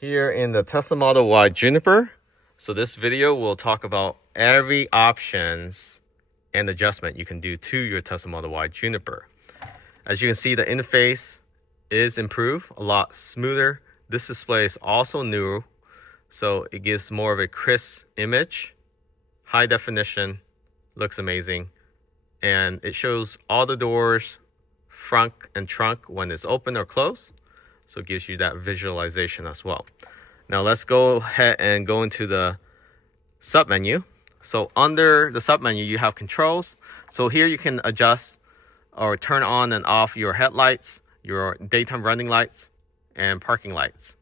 Here in the Tesla Model Y Juniper. So this video will talk about every options and adjustment you can do to your Tesla Model Y Juniper. As you can see, the interface is improved, a lot smoother. This display is also new, so it gives more of a crisp image, high definition, looks amazing, and it shows all the doors, front and trunk when it's open or closed. So it gives you that visualization as well. Now let's go ahead and go into the sub menu. So under the sub menu, you have controls. So here you can adjust or turn on and off your headlights, your daytime running lights, and parking lights.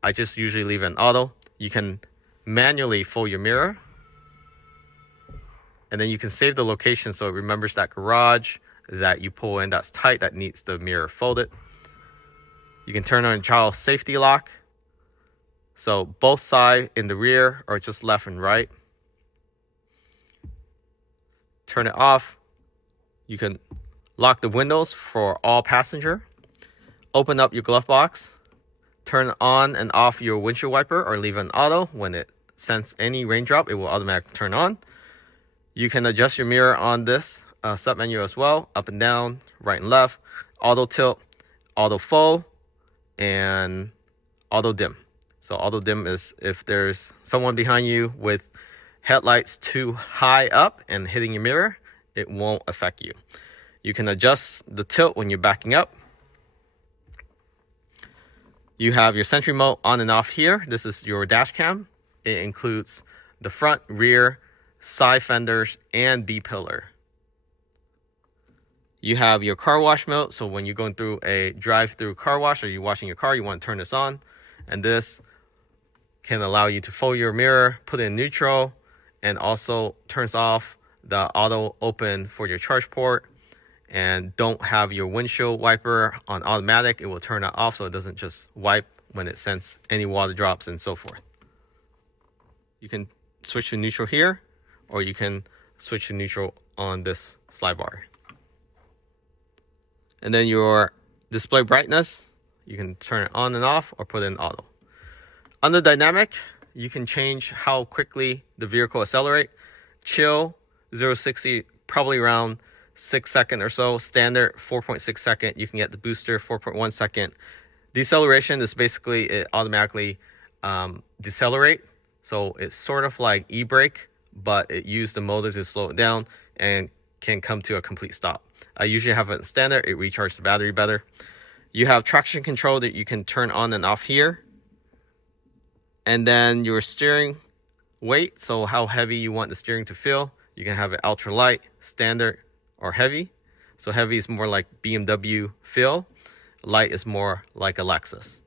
I just usually leave it in auto. You can manually fold your mirror, and then you can save the location so it remembers that garage that you pull in that's tight, that needs the mirror folded. You can turn on child safety lock. So both sides in the rear or just left and right. Turn it off. You can lock the windows for all passenger. Open up your glove box. Turn on and off your windshield wiper or leave it in auto. When it senses any raindrop, it will automatically turn on. You can adjust your mirror on this sub menu as well. Up and down, right and left. Auto tilt, auto fold, and auto dim. So auto dim is if there's someone behind you with headlights too high up and hitting your mirror, it won't affect you. You can adjust the tilt when you're backing up. You have your Sentry mode on and off here. This is your dash cam. It includes the front, rear, side fenders, and B-pillar. You have your car wash mode. So when you're going through a drive-through car wash or you're washing your car, you want to turn this on. And this can allow you to fold your mirror, put it in neutral, and also turns off the auto open for your charge port. And don't have your windshield wiper on automatic. It will turn that off so it doesn't just wipe when it senses any water drops and so forth. You can switch to neutral here, or you can switch to neutral on this slide bar. And then your display brightness, you can turn it on and off or put it in auto. Under dynamic, you can change how quickly the vehicle accelerate. Chill, 0-60, probably around 6 seconds or so. Standard, 4.6 seconds. You can get the booster, 4.1 seconds. Deceleration is basically it automatically decelerate. So it's sort of like e-brake, but it uses the motor to slow it down and can come to a complete stop. I usually have it in standard. It recharges the battery better. You have traction control that you can turn on and off here. And then your steering weight, so how heavy you want the steering to feel. You can have it ultra light, standard, or heavy. So heavy is more like BMW feel. Light is more like a Lexus.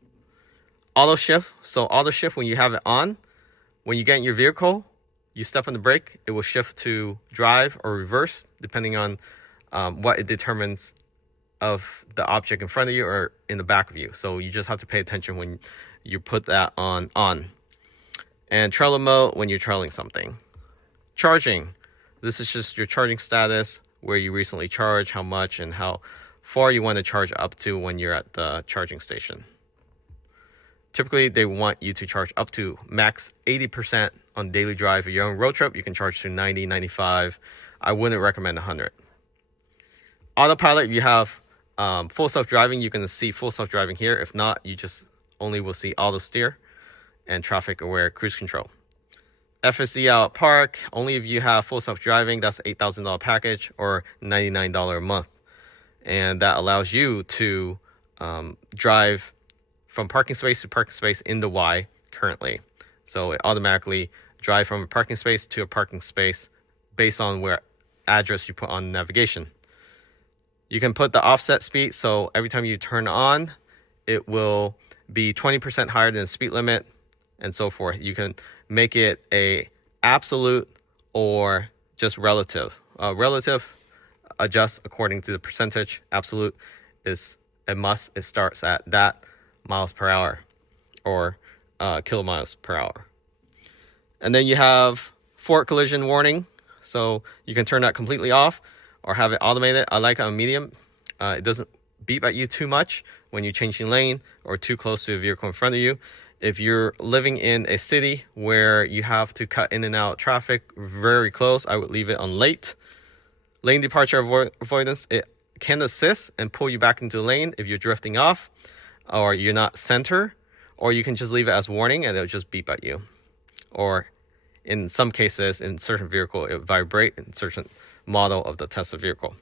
Auto shift. So auto shift, when you have it on, when you get in your vehicle, you step on the brake, it will shift to drive or reverse, depending on what it determines of the object in front of you or in the back of you. So you just have to pay attention when you put that on. And trailer mode when you're trailing something. Charging. This is just your charging status, where you recently charged, how much, and how far you want to charge up to when you're at the charging station. Typically, they want you to charge up to max 80% on daily drive. If you're on road trip, you can charge to 90, 95. I wouldn't recommend 100. Autopilot, if you have full self-driving, you can see full self-driving here. If not, you just only will see auto steer and traffic aware cruise control. FSD out park, only if you have full self-driving. That's an $8,000 package or $99 a month. And that allows you to drive from parking space to parking space in the Y currently. So it automatically drive from a parking space to a parking space based on where address you put on navigation. You can put the offset speed, so every time you turn on, it will be 20% higher than the speed limit and so forth. You can make it a absolute or just relative. Relative adjusts according to the percentage. Absolute is a must. It starts at that miles per hour or kilomiles per hour. And then you have forward collision warning. So you can turn that completely off or have it automated. I like it on medium. It doesn't beep at you too much when you're changing lane or too close to a vehicle in front of you. If you're living in a city where you have to cut in and out traffic very close, I would leave it on late. Lane departure avoidance, it can assist and pull you back into the lane if you're drifting off or you're not center, or you can just leave it as warning and it'll just beep at you. Or in some cases, in certain vehicle, it vibrate in certain model of the Tesla vehicle.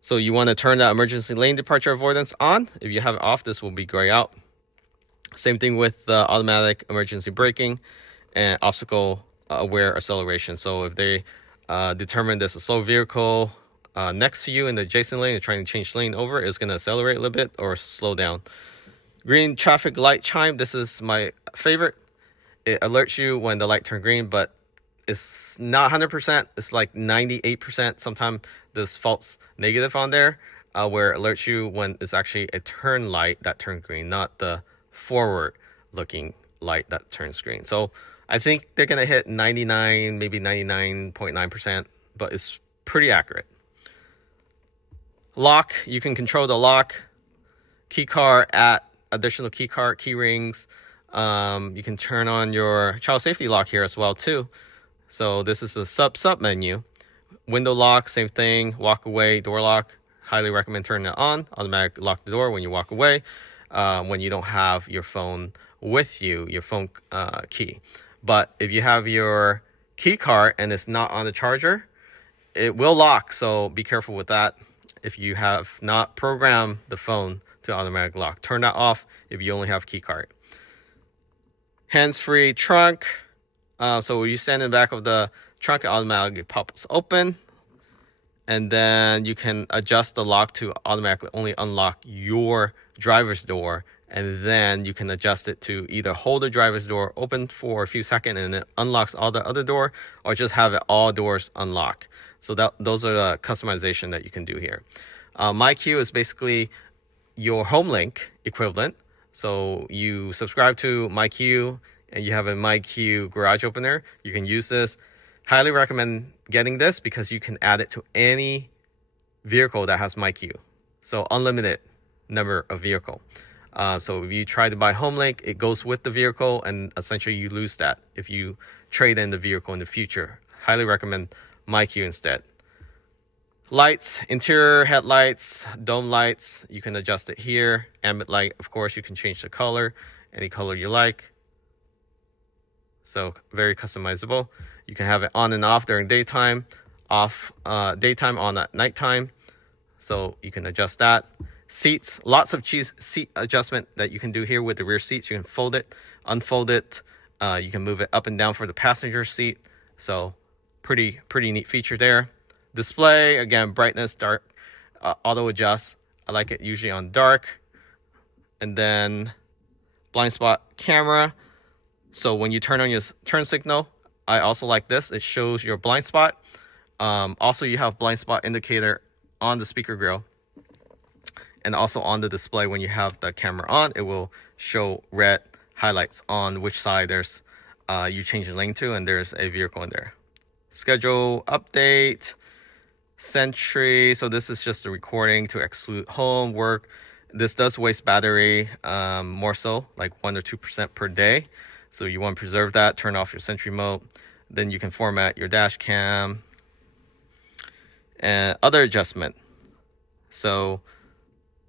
So you want to turn that emergency lane departure avoidance on. If you have it off, this will be gray out. Same thing with the automatic emergency braking and obstacle aware acceleration. So if they determine there's a slow vehicle next to you in the adjacent lane and trying to change lane over, it's going to accelerate a little bit or slow down. Green traffic light chime. This is my favorite. It alerts you when the light turns green, but it's not 100%. It's like 98%. Sometimes there's false negative on there where it alerts you when it's actually a turn light that turns green, not the forward looking light that turns green. So I think they're going to hit 99, maybe 99.9%, but it's pretty accurate. Lock, you can control the lock. Key card, add additional key card, key rings. You can turn on your child safety lock here as well too. So this is a sub menu. Window lock, same thing. Walk away, door lock. Highly recommend turning it on. Automatic lock the door when you walk away. When you don't have your phone with you, your phone key. But if you have your key card and it's not on the charger, it will lock. So be careful with that. If you have not programmed the phone to automatic lock, turn that off if you only have key card. Hands-free trunk. So when you stand in the back of the trunk, it automatically pops open. And then you can adjust the lock to automatically only unlock your driver's door. And then you can adjust it to either hold the driver's door open for a few seconds and it unlocks all the other door, or just have it all doors unlock. So those are the customization that you can do here. MyQ is basically your home link equivalent. So you subscribe to MyQ and you have a MyQ garage opener. You can use this. Highly recommend getting this because you can add it to any vehicle that has MyQ. So unlimited number of vehicle. So if you try to buy HomeLink, it goes with the vehicle and essentially you lose that if you trade in the vehicle in the future. Highly recommend MyQ instead. Lights, interior headlights, dome lights, you can adjust it here. Ambient light, of course, you can change the color, any color you like. So very customizable. You can have it on and off during daytime, off daytime, on at nighttime. So you can adjust that. Seats, lots of seat adjustment that you can do here with the rear seats. You can fold it, unfold it. You can move it up and down for the passenger seat. So pretty neat feature there. Display, again, brightness, dark, auto adjust. I like it usually on dark. And then blind spot camera. So when you turn on your turn signal, I also like this. It shows your blind spot. Also, you have blind spot indicator on the speaker grill. And also on the display, when you have the camera on, it will show red highlights on which side there's you change the lane to, and there's a vehicle in there. Schedule update, Sentry. So this is just a recording to exclude home, work. This does waste battery, more so, like 1 or 2% per day. So you want to preserve that, turn off your Sentry mode. Then you can format your dash cam. And other adjustment. So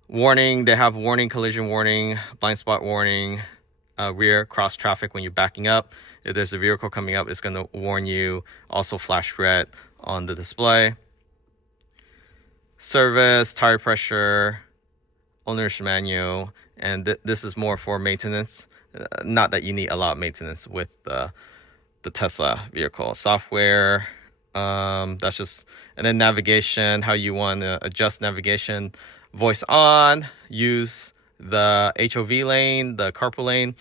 warning, they have warning, collision warning, blind spot warning, rear cross traffic when you're backing up. If there's a vehicle coming up, it's going to warn you. Also flash red on the display. Service, tire pressure, owner's manual, and this is more for maintenance. Not that you need a lot of maintenance with the Tesla vehicle. Software, that's just, and then navigation, how you want to adjust navigation. Voice on, use the HOV lane, the carpool lane,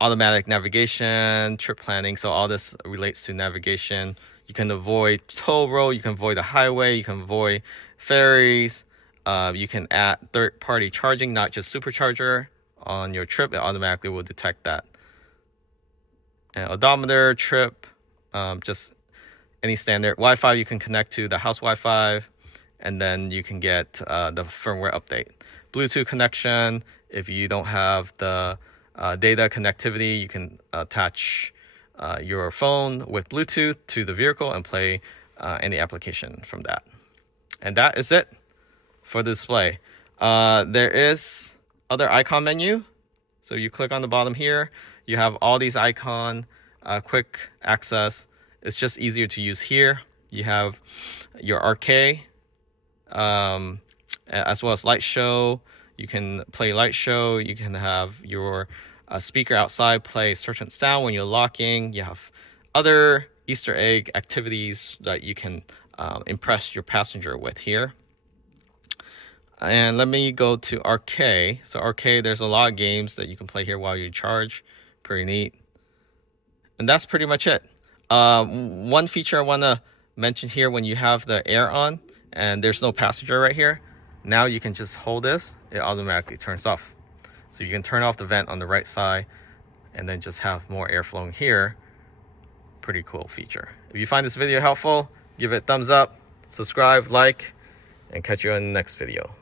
automatic navigation, trip planning. So all this relates to navigation. You can avoid toll road, you can avoid the highway, you can avoid ferries. You can add third-party charging, not just supercharger on your trip. It automatically will detect that. And odometer, trip, just any standard Wi-Fi you can connect to the house Wi-Fi. and then you can get the firmware update. Bluetooth connection, if you don't have the data connectivity, you can attach your phone with Bluetooth to the vehicle and play any application from that. And that is it for the display. There is other icon menu. So you click on the bottom here, you have all these icon, quick access. It's just easier to use here. You have your arcade, as well as light show. You can play light show. You can have your speaker outside play certain sound when you're locking. You have other Easter egg activities that you can impress your passenger with here. And let me go to arcade. So arcade, there's a lot of games that you can play here while you charge. Pretty neat. And that's pretty much it. One feature I want to mention here, when you have the air on and there's no passenger right here, now you can just hold this, it automatically turns off. So you can turn off the vent on the right side and then just have more air flowing here. Pretty cool feature. If you find this video helpful, give it a thumbs up, subscribe, like, and catch you in the next video.